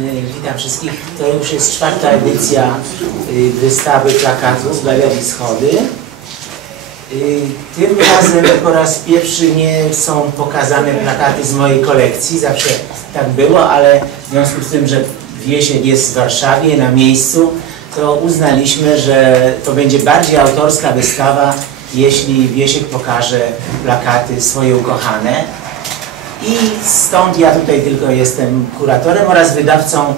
Y, Witam wszystkich. To już jest czwarta edycja y, wystawy plakatów Galerii Schody. Y, Tym razem po raz pierwszy nie są pokazane plakaty z mojej kolekcji. Zawsze tak było, ale w związku z tym, że Wiesiek jest w Warszawie na miejscu, to uznaliśmy, że to będzie bardziej autorska wystawa, jeśli Wiesiek pokaże plakaty swoje ukochane. I stąd ja tutaj tylko jestem kuratorem oraz wydawcą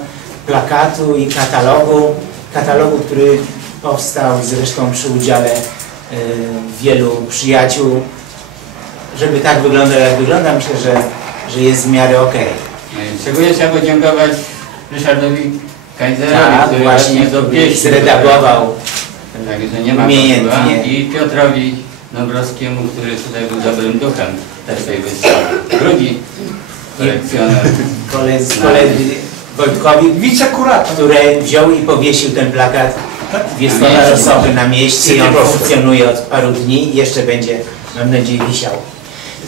plakatu i katalogu. Katalogu, który powstał zresztą przy udziale y, wielu przyjaciół. Żeby tak wyglądał jak wygląda, myślę, że, że jest w miarę okej. Szczególnie trzeba podziękować Ryszardowi Kajzerowi, Tak, który właśnie do pieśni zredagował Także nie ma umiejętnie. I Piotrowi Nobrowskiemu, który tutaj był dobrym duchem tej wystawy. Drugi kolekcjoner. koledzy, koledzy Wojtkowi, Wicekurator. który wziął i powiesił ten plakat Wiesława Rosowy na mieście i on funkcjonuje od paru dni i jeszcze będzie, mam nadzieję, wisiał.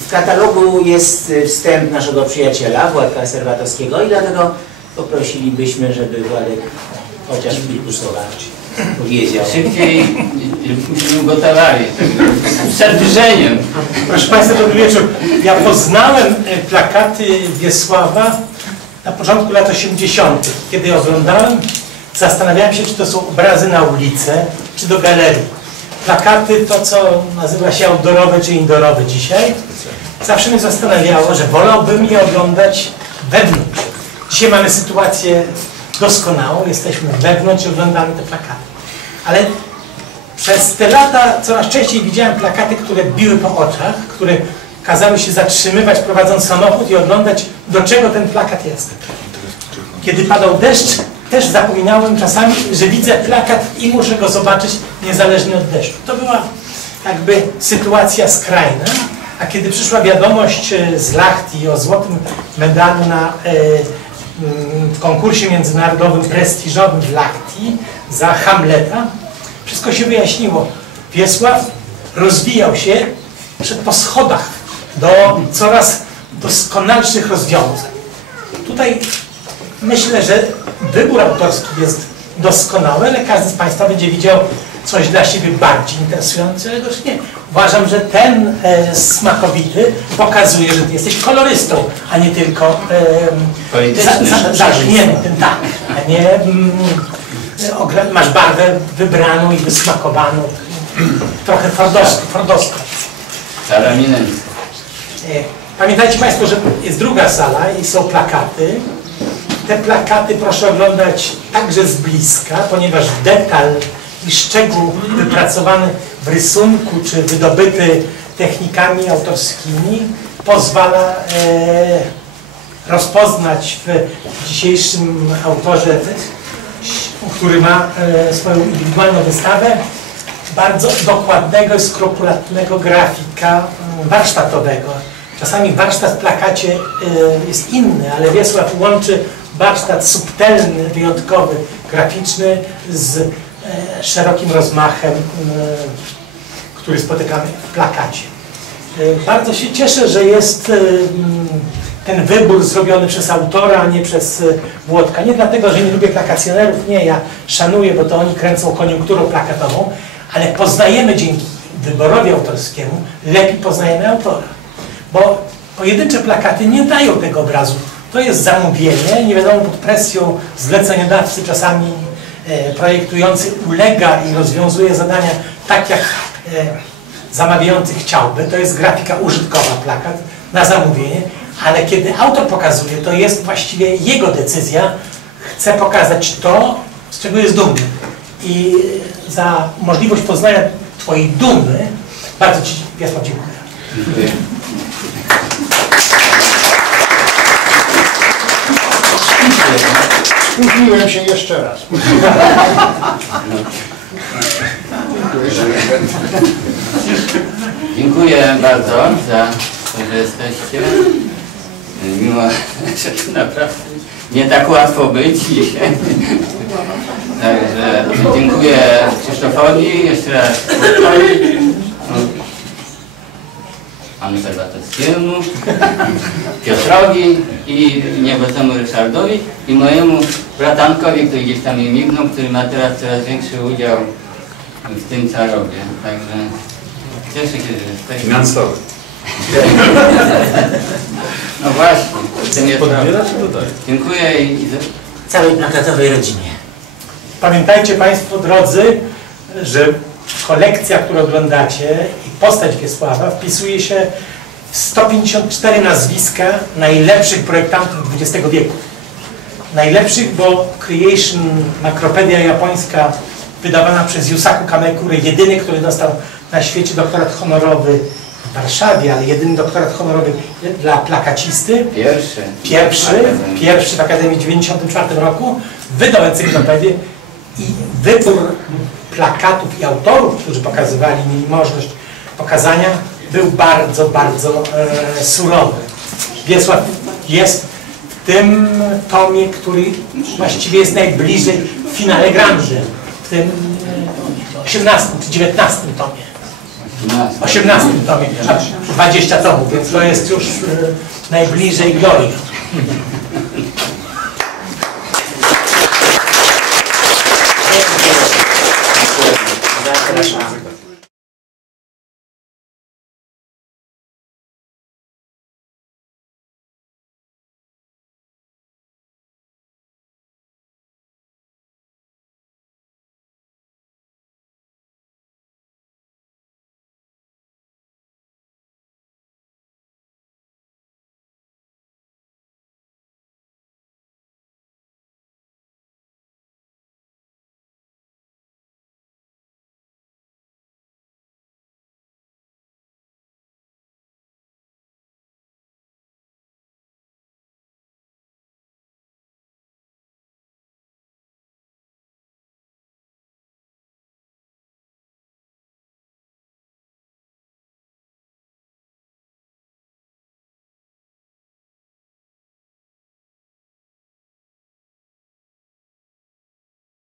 W katalogu jest wstęp naszego przyjaciela Władka Serwatowskiego i dlatego poprosilibyśmy, żeby Władek chociaż w kilku słowach powiedział. Szybciej myśmy gotowali. Z przedrżeniem. Proszę Państwa, dobry wieczór. Ja poznałem e, plakaty Wiesława na początku lat 80. Kiedy oglądałem, zastanawiałem się, czy to są obrazy na ulicę, czy do galerii. Plakaty to, co nazywa się outdoorowe czy indorowe dzisiaj, zawsze mnie zastanawiało, że wolałbym je oglądać wewnątrz. Dzisiaj mamy sytuację doskonałą, jesteśmy wewnątrz i oglądamy te plakaty. Ale przez te lata coraz częściej widziałem plakaty, które biły po oczach, które kazały się zatrzymywać prowadząc samochód i oglądać, do czego ten plakat jest. Kiedy padał deszcz, też zapominałem czasami, że widzę plakat i muszę go zobaczyć niezależnie od deszczu. To była jakby sytuacja skrajna, a kiedy przyszła wiadomość e, z Lachti o złotym medalu na e, mm, w konkursie międzynarodowym prestiżowym w Lachti za Hamleta, wszystko się wyjaśniło. Wiesław rozwijał się przed po schodach do coraz doskonalszych rozwiązań. Tutaj myślę, że wybór autorski jest doskonały, ale każdy z Państwa będzie widział coś dla siebie bardziej interesującego, czy nie. Uważam, że ten e, smakowity pokazuje, że Ty jesteś kolorystą, a nie tylko e, Politycznym. za, za, zażniętym, tak, a nie mm, masz barwę wybraną i wysmakowaną, trochę fordowską. fordowską. E, Pamiętajcie Państwo, że jest druga sala i są plakaty. Te plakaty proszę oglądać także z bliska, ponieważ detal i szczegół wypracowany w rysunku czy wydobyty technikami autorskimi pozwala e, rozpoznać w dzisiejszym autorze, który ma e, swoją indywidualną wystawę, bardzo dokładnego i skrupulatnego grafika mm, warsztatowego. Czasami warsztat w plakacie y, jest inny, ale Wiesław łączy warsztat subtelny, wyjątkowy, graficzny z e, szerokim rozmachem, który spotykamy w plakacie. Bardzo się cieszę, że jest ten wybór zrobiony przez autora, a nie przez y, Włodka. Nie dlatego, że nie lubię plakacjonerów, nie, ja szanuję, bo to oni kręcą koniunkturą plakatową, ale poznajemy dzięki wyborowi autorskiemu, lepiej poznajemy autora. Bo pojedyncze plakaty nie dają tego obrazu. To jest zamówienie, nie wiadomo pod presją zleceniodawcy, czasami e, projektujący ulega i rozwiązuje zadania tak, jak e, zamawiający chciałby. To jest grafika użytkowa, plakat na zamówienie, ale kiedy autor pokazuje, to jest właściwie jego decyzja. Chce pokazać to, z czego jest dumny. I za możliwość poznania Twojej dumy bardzo Ci, Wiesław, dziękuję. Dziękuję. Spóźniłem się jeszcze raz. Dziękuję bardzo za to, że jesteście. Mimo, że tu naprawdę nie tak łatwo być. Także dziękuję Krzysztofowi, jeszcze raz Krzysztofowi. panu Salwatorskiemu, Piotrowi i niebocemu Ryszardowi i mojemu bratankowi, który gdzieś tam mi mignął, który ma teraz coraz większy udział w tym, co robię. Także cieszę się, że jesteśmy. Finansowy. Prawda. Podbiera czy dodaje? Dziękuję i Całej plakatowej rodzinie. Pamiętajcie Państwo, drodzy, że kolekcja, którą oglądacie i postać Wiesława wpisuje się w 154 nazwiska najlepszych projektantów XX wieku. Najlepszych, bo Creation, makropedia japońska, wydawana przez Yusaku Kamekure, jedyny, który dostał na świecie doktorat honorowy w Warszawie, ale jedyny doktorat honorowy dla plakacisty. pierwszy. Pierwszy, Akademii. pierwszy w Akademii w 1994 roku, wydał encyklopedię i wybór plakatów i autorów, którzy pokazywali, mieli możliwość pokazania, był bardzo, bardzo e, surowy. Wiesław jest w tym tomie, który właściwie jest najbliżej w finale grande, w tym e, 18 czy 19 tomie. 13. 18 tomie, a 20 tomów, więc to jest już e, najbliżej glorii.